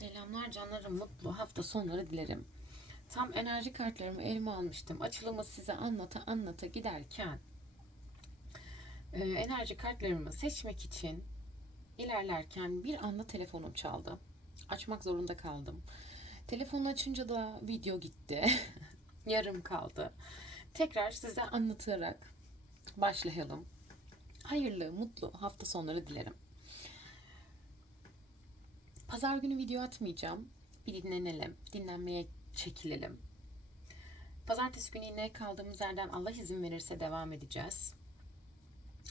Selamlar canlarım, mutlu hafta sonları dilerim. Tam enerji kartlarımı elime almıştım. Açılımı size anlata anlata giderken e, enerji kartlarımı seçmek için ilerlerken bir anda telefonum çaldı. Açmak zorunda kaldım. Telefonu açınca da video gitti. Yarım kaldı. Tekrar size anlatarak başlayalım. Hayırlı, mutlu hafta sonları dilerim. Pazar günü video atmayacağım. Bir dinlenelim. Dinlenmeye çekilelim. Pazartesi günü yine kaldığımız yerden Allah izin verirse devam edeceğiz.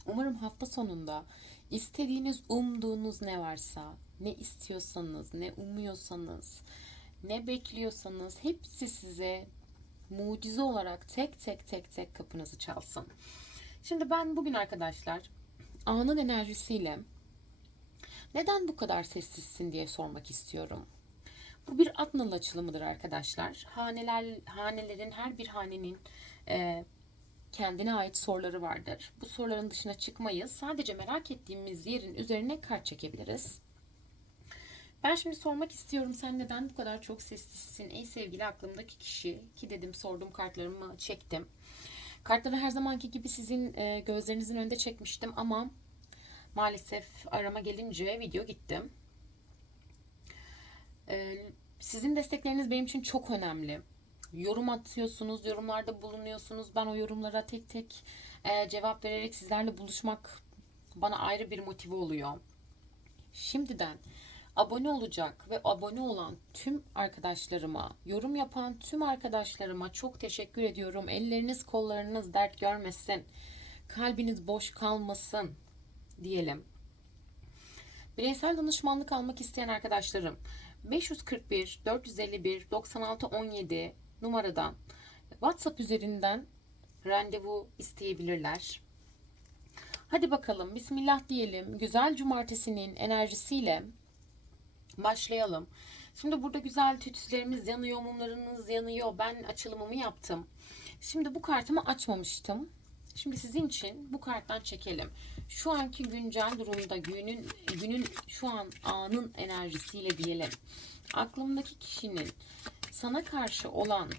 Umarım hafta sonunda istediğiniz, umduğunuz ne varsa, ne istiyorsanız, ne umuyorsanız, ne bekliyorsanız hepsi size mucize olarak tek tek tek tek kapınızı çalsın. Şimdi ben bugün arkadaşlar anın enerjisiyle neden bu kadar sessizsin diye sormak istiyorum. Bu bir Adnal açılımıdır arkadaşlar. Haneler, hanelerin her bir hanenin e, kendine ait soruları vardır. Bu soruların dışına çıkmayız. Sadece merak ettiğimiz yerin üzerine kart çekebiliriz. Ben şimdi sormak istiyorum sen neden bu kadar çok sessizsin ey sevgili aklımdaki kişi ki dedim sordum kartlarımı çektim. Kartları her zamanki gibi sizin e, gözlerinizin önünde çekmiştim ama maalesef arama gelince video gitti. Ee, sizin destekleriniz benim için çok önemli. Yorum atıyorsunuz, yorumlarda bulunuyorsunuz. Ben o yorumlara tek tek e, cevap vererek sizlerle buluşmak bana ayrı bir motive oluyor. Şimdiden abone olacak ve abone olan tüm arkadaşlarıma, yorum yapan tüm arkadaşlarıma çok teşekkür ediyorum. Elleriniz, kollarınız dert görmesin. Kalbiniz boş kalmasın diyelim. Bireysel danışmanlık almak isteyen arkadaşlarım 541 451 96 17 numaradan WhatsApp üzerinden randevu isteyebilirler. Hadi bakalım bismillah diyelim. Güzel cumartesinin enerjisiyle başlayalım. Şimdi burada güzel tütsülerimiz yanıyor, mumlarınız yanıyor. Ben açılımımı yaptım. Şimdi bu kartımı açmamıştım. Şimdi sizin için bu karttan çekelim. Şu anki güncel durumda günün günün şu an anın enerjisiyle diyelim. Aklımdaki kişinin sana karşı olan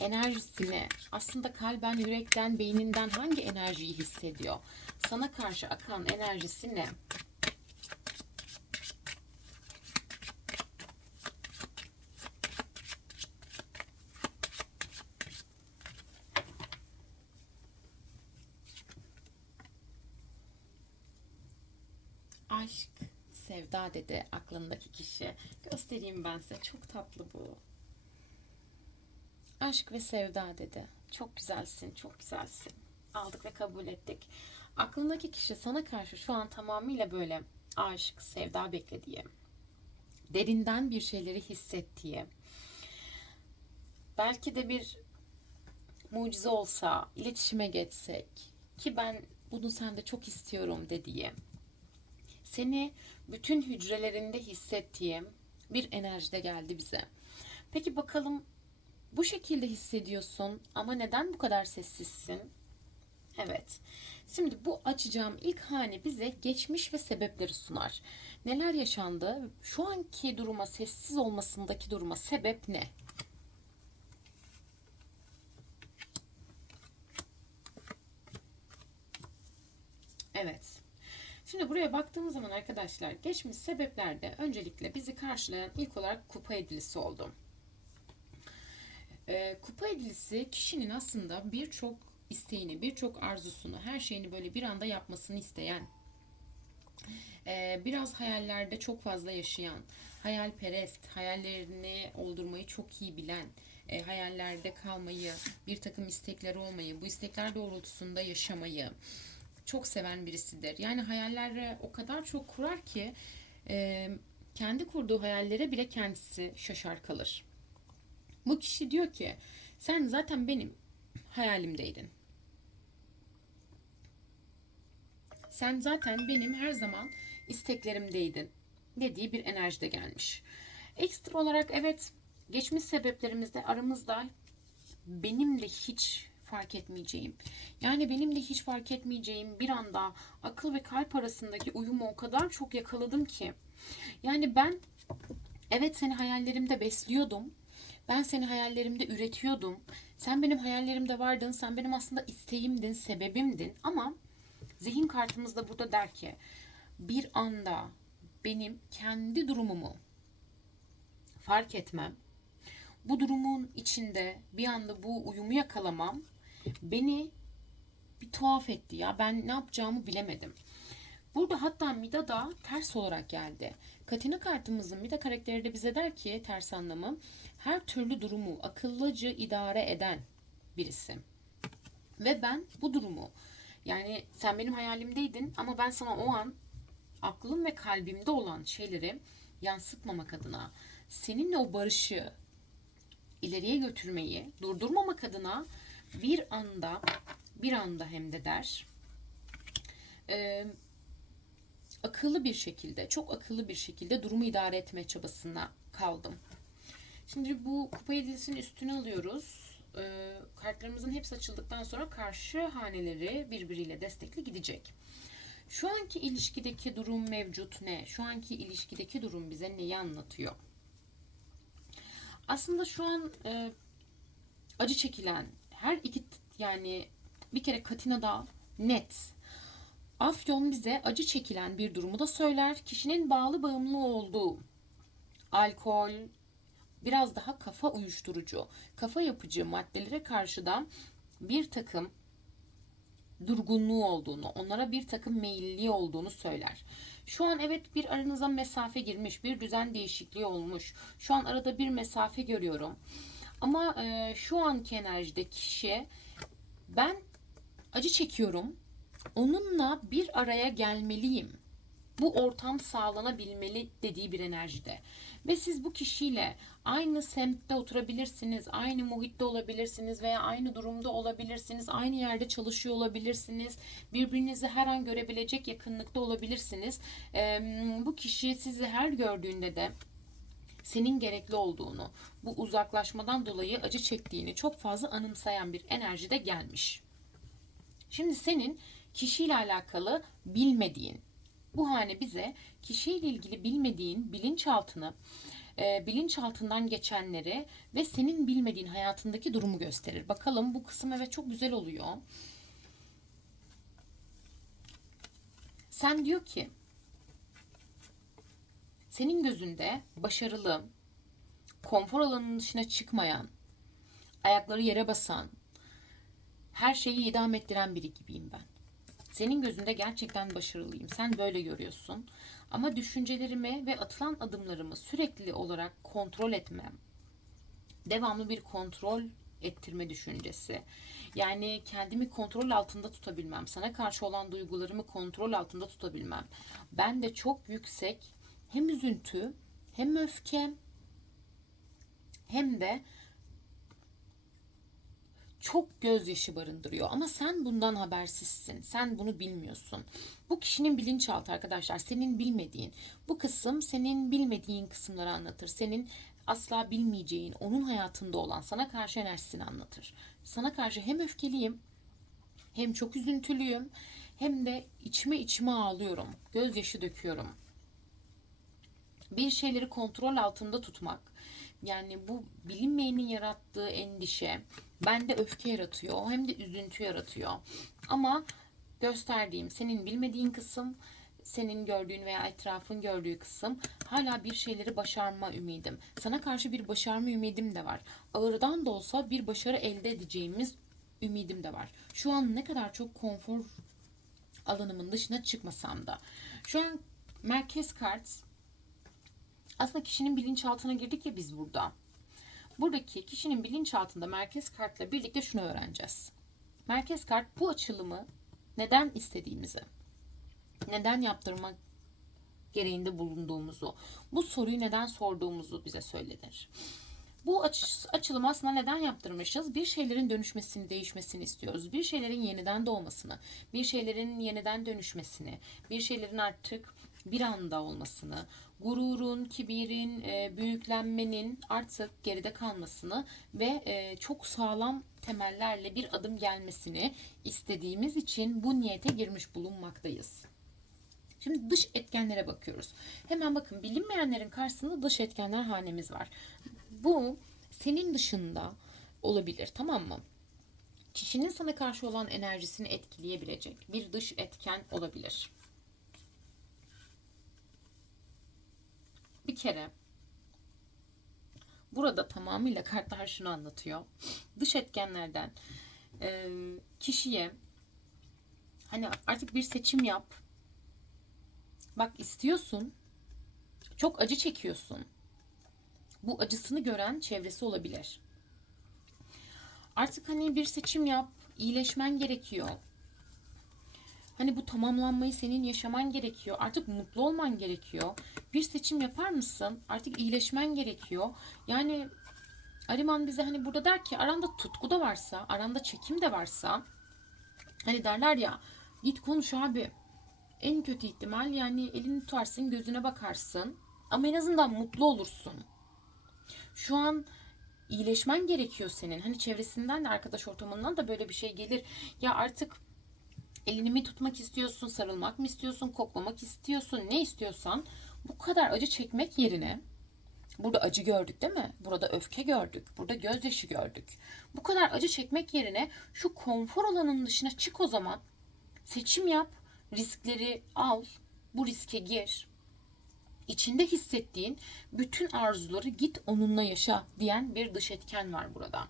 enerjisini aslında kalben, yürekten, beyninden hangi enerjiyi hissediyor? Sana karşı akan enerjisi ne? Aşk, sevda dedi aklındaki kişi. Göstereyim ben size. Çok tatlı bu. Aşk ve sevda dedi. Çok güzelsin, çok güzelsin. Aldık ve kabul ettik. Aklındaki kişi sana karşı şu an tamamıyla böyle aşk, sevda beklediği, derinden bir şeyleri hissettiği, belki de bir mucize olsa, iletişime geçsek ki ben bunu sende çok istiyorum dediği, seni bütün hücrelerinde hissettiğim bir enerjide geldi bize. Peki bakalım bu şekilde hissediyorsun ama neden bu kadar sessizsin? Evet. Şimdi bu açacağım ilk hane bize geçmiş ve sebepleri sunar. Neler yaşandı? Şu anki duruma, sessiz olmasındaki duruma sebep ne? Evet. Şimdi buraya baktığımız zaman arkadaşlar geçmiş sebeplerde öncelikle bizi karşılayan ilk olarak kupa edilisi oldu. Ee, kupa edilisi kişinin aslında birçok isteğini, birçok arzusunu, her şeyini böyle bir anda yapmasını isteyen, ee, biraz hayallerde çok fazla yaşayan, hayalperest, hayallerini oldurmayı çok iyi bilen, e, hayallerde kalmayı, bir takım istekleri olmayı, bu istekler doğrultusunda yaşamayı, çok seven birisidir. Yani hayalleri o kadar çok kurar ki e, kendi kurduğu hayallere bile kendisi şaşar kalır. Bu kişi diyor ki sen zaten benim hayalimdeydin. Sen zaten benim her zaman isteklerimdeydin dediği bir enerjide gelmiş. Ekstra olarak evet geçmiş sebeplerimizde aramızda benim de hiç fark etmeyeceğim. Yani benim de hiç fark etmeyeceğim bir anda akıl ve kalp arasındaki uyumu o kadar çok yakaladım ki. Yani ben Evet seni hayallerimde besliyordum. Ben seni hayallerimde üretiyordum. Sen benim hayallerimde vardın. Sen benim aslında isteğimdin, sebebimdin. Ama zihin kartımızda burada der ki bir anda benim kendi durumumu fark etmem, bu durumun içinde bir anda bu uyumu yakalamam beni bir tuhaf etti ya. Ben ne yapacağımı bilemedim. Burada hatta Mida da ters olarak geldi. Katina kartımızın Mida karakteri de bize der ki ters anlamı her türlü durumu akıllıca idare eden birisi. Ve ben bu durumu yani sen benim hayalimdeydin ama ben sana o an aklım ve kalbimde olan şeyleri yansıtmamak adına seninle o barışı ileriye götürmeyi durdurmamak adına bir anda bir anda hem de der e, akıllı bir şekilde çok akıllı bir şekilde durumu idare etme çabasına kaldım. Şimdi bu kupa yedilisinin üstüne alıyoruz. E, kartlarımızın hepsi açıldıktan sonra karşı haneleri birbiriyle destekli gidecek. Şu anki ilişkideki durum mevcut ne? Şu anki ilişkideki durum bize neyi anlatıyor? Aslında şu an e, acı çekilen her iki yani bir kere Katina'da net. Afyon bize acı çekilen bir durumu da söyler. Kişinin bağlı bağımlı olduğu alkol, biraz daha kafa uyuşturucu, kafa yapıcı maddelere karşı da bir takım durgunluğu olduğunu, onlara bir takım meyilli olduğunu söyler. Şu an evet bir aranıza mesafe girmiş, bir düzen değişikliği olmuş. Şu an arada bir mesafe görüyorum. Ama e, şu anki enerjide kişi ben acı çekiyorum. Onunla bir araya gelmeliyim. Bu ortam sağlanabilmeli dediği bir enerjide. Ve siz bu kişiyle aynı semtte oturabilirsiniz, aynı muhitte olabilirsiniz veya aynı durumda olabilirsiniz, aynı yerde çalışıyor olabilirsiniz, birbirinizi her an görebilecek yakınlıkta olabilirsiniz. Ee, bu kişi sizi her gördüğünde de senin gerekli olduğunu, bu uzaklaşmadan dolayı acı çektiğini çok fazla anımsayan bir enerjide gelmiş. Şimdi senin kişiyle alakalı bilmediğin, bu hane bize kişiyle ilgili bilmediğin bilinçaltını, e, bilinçaltından geçenleri ve senin bilmediğin hayatındaki durumu gösterir. Bakalım bu kısım evet çok güzel oluyor. Sen diyor ki senin gözünde başarılı, konfor alanının dışına çıkmayan, ayakları yere basan, her şeyi idam ettiren biri gibiyim ben. Senin gözünde gerçekten başarılıyım. Sen böyle görüyorsun. Ama düşüncelerimi ve atılan adımlarımı sürekli olarak kontrol etmem. Devamlı bir kontrol ettirme düşüncesi. Yani kendimi kontrol altında tutabilmem. Sana karşı olan duygularımı kontrol altında tutabilmem. Ben de çok yüksek hem üzüntü hem öfke hem de çok gözyaşı barındırıyor ama sen bundan habersizsin. Sen bunu bilmiyorsun. Bu kişinin bilinçaltı arkadaşlar. Senin bilmediğin. Bu kısım senin bilmediğin kısımları anlatır. Senin asla bilmeyeceğin, onun hayatında olan sana karşı enerjisini anlatır. Sana karşı hem öfkeliyim, hem çok üzüntülüyüm, hem de içime içime ağlıyorum. Gözyaşı döküyorum. Bir şeyleri kontrol altında tutmak, yani bu bilinmeyenin yarattığı endişe bende öfke yaratıyor hem de üzüntü yaratıyor. Ama gösterdiğim senin bilmediğin kısım senin gördüğün veya etrafın gördüğü kısım hala bir şeyleri başarma ümidim. Sana karşı bir başarma ümidim de var. Ağırdan da olsa bir başarı elde edeceğimiz ümidim de var. Şu an ne kadar çok konfor alanımın dışına çıkmasam da. Şu an merkez kart aslında kişinin bilinçaltına girdik ya biz burada. Buradaki kişinin bilinçaltında merkez kartla birlikte şunu öğreneceğiz. Merkez kart bu açılımı neden istediğimizi, neden yaptırmak gereğinde bulunduğumuzu, bu soruyu neden sorduğumuzu bize söylenir. Bu aç, açılım aslında neden yaptırmışız? Bir şeylerin dönüşmesini, değişmesini istiyoruz. Bir şeylerin yeniden doğmasını, bir şeylerin yeniden dönüşmesini, bir şeylerin artık bir anda olmasını, gururun, kibirin, e, büyüklenmenin artık geride kalmasını ve e, çok sağlam temellerle bir adım gelmesini istediğimiz için bu niyete girmiş bulunmaktayız. Şimdi dış etkenlere bakıyoruz. Hemen bakın bilinmeyenlerin karşısında dış etkenler hanemiz var. Bu senin dışında olabilir tamam mı? Kişinin sana karşı olan enerjisini etkileyebilecek bir dış etken olabilir. Kere burada tamamıyla kartlar şunu anlatıyor. Dış etkenlerden e, kişiye hani artık bir seçim yap. Bak istiyorsun. Çok acı çekiyorsun. Bu acısını gören çevresi olabilir. Artık hani bir seçim yap. iyileşmen gerekiyor. Hani bu tamamlanmayı senin yaşaman gerekiyor. Artık mutlu olman gerekiyor. Bir seçim yapar mısın? Artık iyileşmen gerekiyor. Yani Ariman bize hani burada der ki aranda tutku da varsa, aranda çekim de varsa hani derler ya git konuş abi. En kötü ihtimal yani elini tutarsın, gözüne bakarsın ama en azından mutlu olursun. Şu an iyileşmen gerekiyor senin. Hani çevresinden de arkadaş ortamından da böyle bir şey gelir. Ya artık elini mi tutmak istiyorsun, sarılmak mı istiyorsun, koklamak istiyorsun, ne istiyorsan bu kadar acı çekmek yerine Burada acı gördük değil mi? Burada öfke gördük. Burada gözyaşı gördük. Bu kadar acı çekmek yerine şu konfor alanının dışına çık o zaman. Seçim yap. Riskleri al. Bu riske gir. İçinde hissettiğin bütün arzuları git onunla yaşa diyen bir dış etken var burada.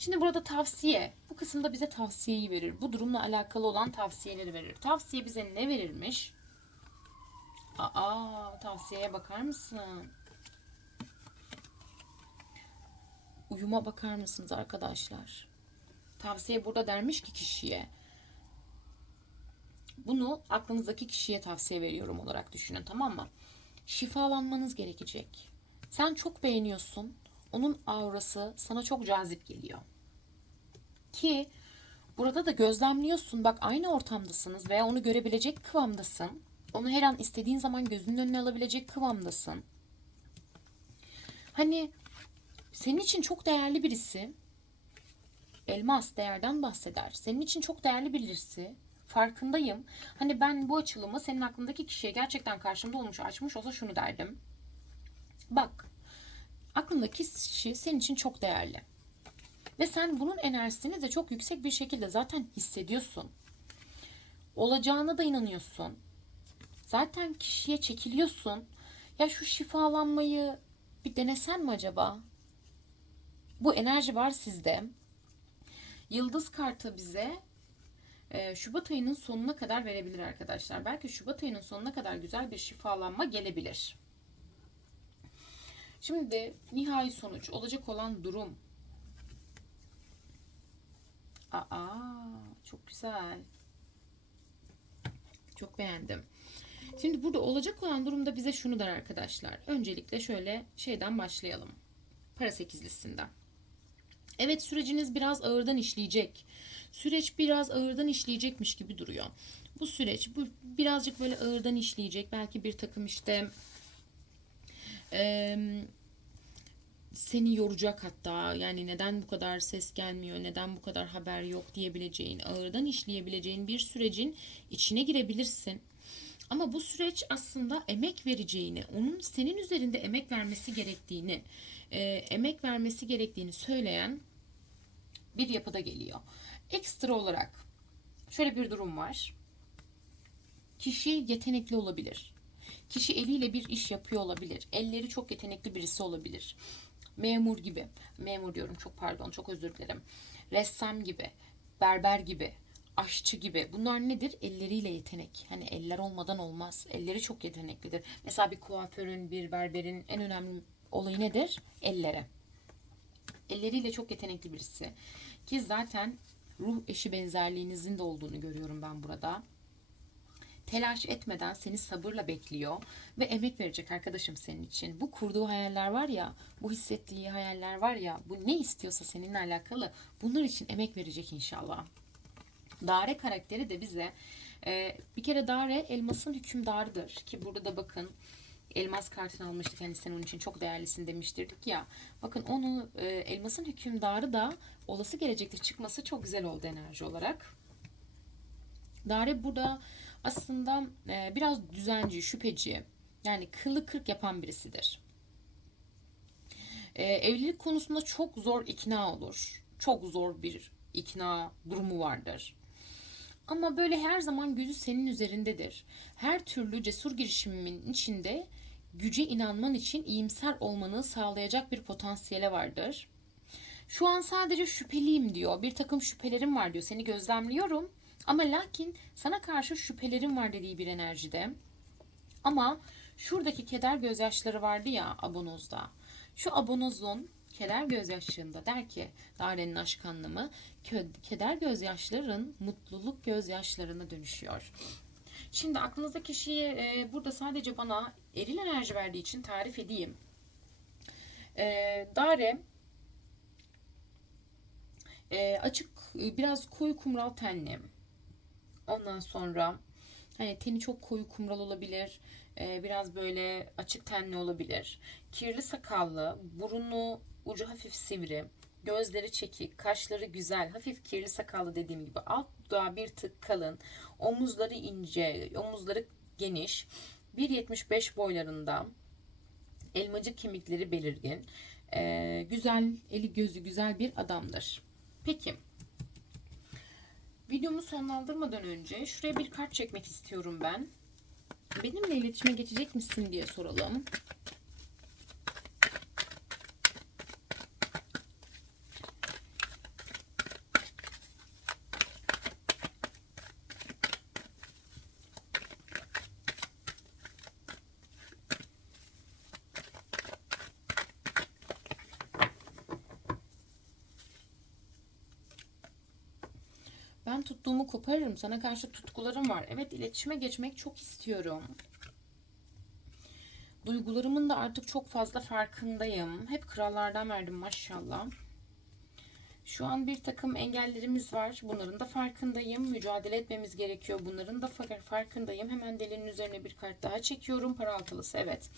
Şimdi burada tavsiye. Bu kısımda bize tavsiyeyi verir. Bu durumla alakalı olan tavsiyeleri verir. Tavsiye bize ne verilmiş? Aa, tavsiyeye bakar mısın? Uyuma bakar mısınız arkadaşlar? Tavsiye burada dermiş ki kişiye. Bunu aklınızdaki kişiye tavsiye veriyorum olarak düşünün tamam mı? Şifalanmanız gerekecek. Sen çok beğeniyorsun. Onun aurası sana çok cazip geliyor. Ki burada da gözlemliyorsun. Bak aynı ortamdasınız veya onu görebilecek kıvamdasın. Onu her an istediğin zaman gözünün önüne alabilecek kıvamdasın. Hani senin için çok değerli birisi. Elmas değerden bahseder. Senin için çok değerli birisi. Farkındayım. Hani ben bu açılımı senin aklındaki kişiye gerçekten karşımda olmuş açmış olsa şunu derdim. Bak. Aklındaki kişi senin için çok değerli. Ve sen bunun enerjisini de çok yüksek bir şekilde zaten hissediyorsun. Olacağına da inanıyorsun. Zaten kişiye çekiliyorsun. Ya şu şifalanmayı bir denesen mi acaba? Bu enerji var sizde. Yıldız kartı bize e, Şubat ayının sonuna kadar verebilir arkadaşlar. Belki Şubat ayının sonuna kadar güzel bir şifalanma gelebilir. Şimdi nihai sonuç olacak olan durum. Aa, çok güzel. Çok beğendim. Şimdi burada olacak olan durumda bize şunu der arkadaşlar. Öncelikle şöyle şeyden başlayalım. Para sekizlisinden. Evet süreciniz biraz ağırdan işleyecek. Süreç biraz ağırdan işleyecekmiş gibi duruyor. Bu süreç bu birazcık böyle ağırdan işleyecek. Belki bir takım işte e, seni yoracak hatta yani neden bu kadar ses gelmiyor, neden bu kadar haber yok diyebileceğin, ağırdan işleyebileceğin bir sürecin içine girebilirsin. Ama bu süreç aslında emek vereceğini, onun senin üzerinde emek vermesi gerektiğini, e, emek vermesi gerektiğini söyleyen bir yapıda geliyor. Ekstra olarak şöyle bir durum var. Kişi yetenekli olabilir. Kişi eliyle bir iş yapıyor olabilir. Elleri çok yetenekli birisi olabilir. Memur gibi. Memur diyorum çok pardon çok özür dilerim. Ressam gibi. Berber gibi. Aşçı gibi. Bunlar nedir? Elleriyle yetenek. Hani eller olmadan olmaz. Elleri çok yeteneklidir. Mesela bir kuaförün, bir berberin en önemli olayı nedir? Elleri. Elleriyle çok yetenekli birisi. Ki zaten ruh eşi benzerliğinizin de olduğunu görüyorum ben burada. Telaş etmeden seni sabırla bekliyor ve emek verecek arkadaşım senin için. Bu kurduğu hayaller var ya, bu hissettiği hayaller var ya, bu ne istiyorsa seninle alakalı bunlar için emek verecek inşallah. Dare karakteri de bize e, bir kere Dare elmasın hükümdarıdır ki burada da bakın elmas kartını almıştık hani sen onun için çok değerlisin demiştirdik ya. Bakın onu e, elmasın hükümdarı da olası gelecekte çıkması çok güzel oldu enerji olarak. Dare burada aslında e, biraz düzenci, şüpheci, yani kılı kırk yapan birisidir. E, evlilik konusunda çok zor ikna olur. Çok zor bir ikna durumu vardır. Ama böyle her zaman gözü senin üzerindedir. Her türlü cesur girişimimin içinde güce inanman için iyimser olmanı sağlayacak bir potansiyele vardır. Şu an sadece şüpheliyim diyor. Bir takım şüphelerim var diyor. Seni gözlemliyorum. Ama lakin sana karşı şüphelerim var dediği bir enerjide. Ama şuradaki keder gözyaşları vardı ya abonozda. Şu abonozun keder gözyaşlarında der ki Dare'nin aşk anlamı keder gözyaşların mutluluk gözyaşlarına dönüşüyor. Şimdi aklınızdaki kişiyi e, burada sadece bana eril enerji verdiği için tarif edeyim. E, Dare e, açık e, biraz koyu kumral tenli. Ondan sonra hani teni çok koyu kumral olabilir. e, biraz böyle açık tenli olabilir. Kirli sakallı, burnu ucu hafif sivri, gözleri çekik, kaşları güzel, hafif kirli sakallı dediğim gibi alt dudağı bir tık kalın, omuzları ince, omuzları geniş, 1.75 boylarında, elmacık kemikleri belirgin, e, güzel, eli gözü güzel bir adamdır. Peki. Videomu sonlandırmadan önce şuraya bir kart çekmek istiyorum ben. Benimle iletişime geçecek misin diye soralım. Ben tuttuğumu koparırım. Sana karşı tutkularım var. Evet iletişime geçmek çok istiyorum. Duygularımın da artık çok fazla farkındayım. Hep krallardan verdim maşallah. Şu an bir takım engellerimiz var. Bunların da farkındayım. Mücadele etmemiz gerekiyor. Bunların da fa- farkındayım. Hemen delinin üzerine bir kart daha çekiyorum. Paraltılısı evet.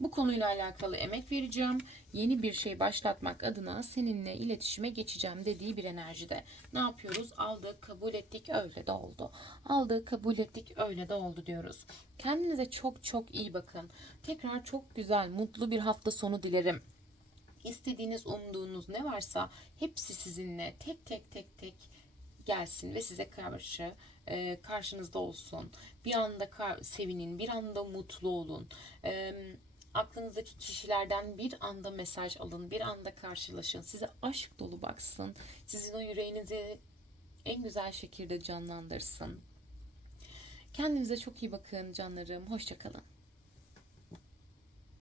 Bu konuyla alakalı emek vereceğim. Yeni bir şey başlatmak adına seninle iletişime geçeceğim dediği bir enerjide. Ne yapıyoruz? Aldık, kabul ettik, öyle de oldu. Aldık, kabul ettik, öyle de oldu diyoruz. Kendinize çok çok iyi bakın. Tekrar çok güzel, mutlu bir hafta sonu dilerim. İstediğiniz, umduğunuz ne varsa hepsi sizinle tek tek tek tek gelsin ve size karşı e, karşınızda olsun. Bir anda sevinin, bir anda mutlu olun. E, aklınızdaki kişilerden bir anda mesaj alın, bir anda karşılaşın. Size aşk dolu baksın. Sizin o yüreğinizi en güzel şekilde canlandırsın. Kendinize çok iyi bakın canlarım. Hoşçakalın.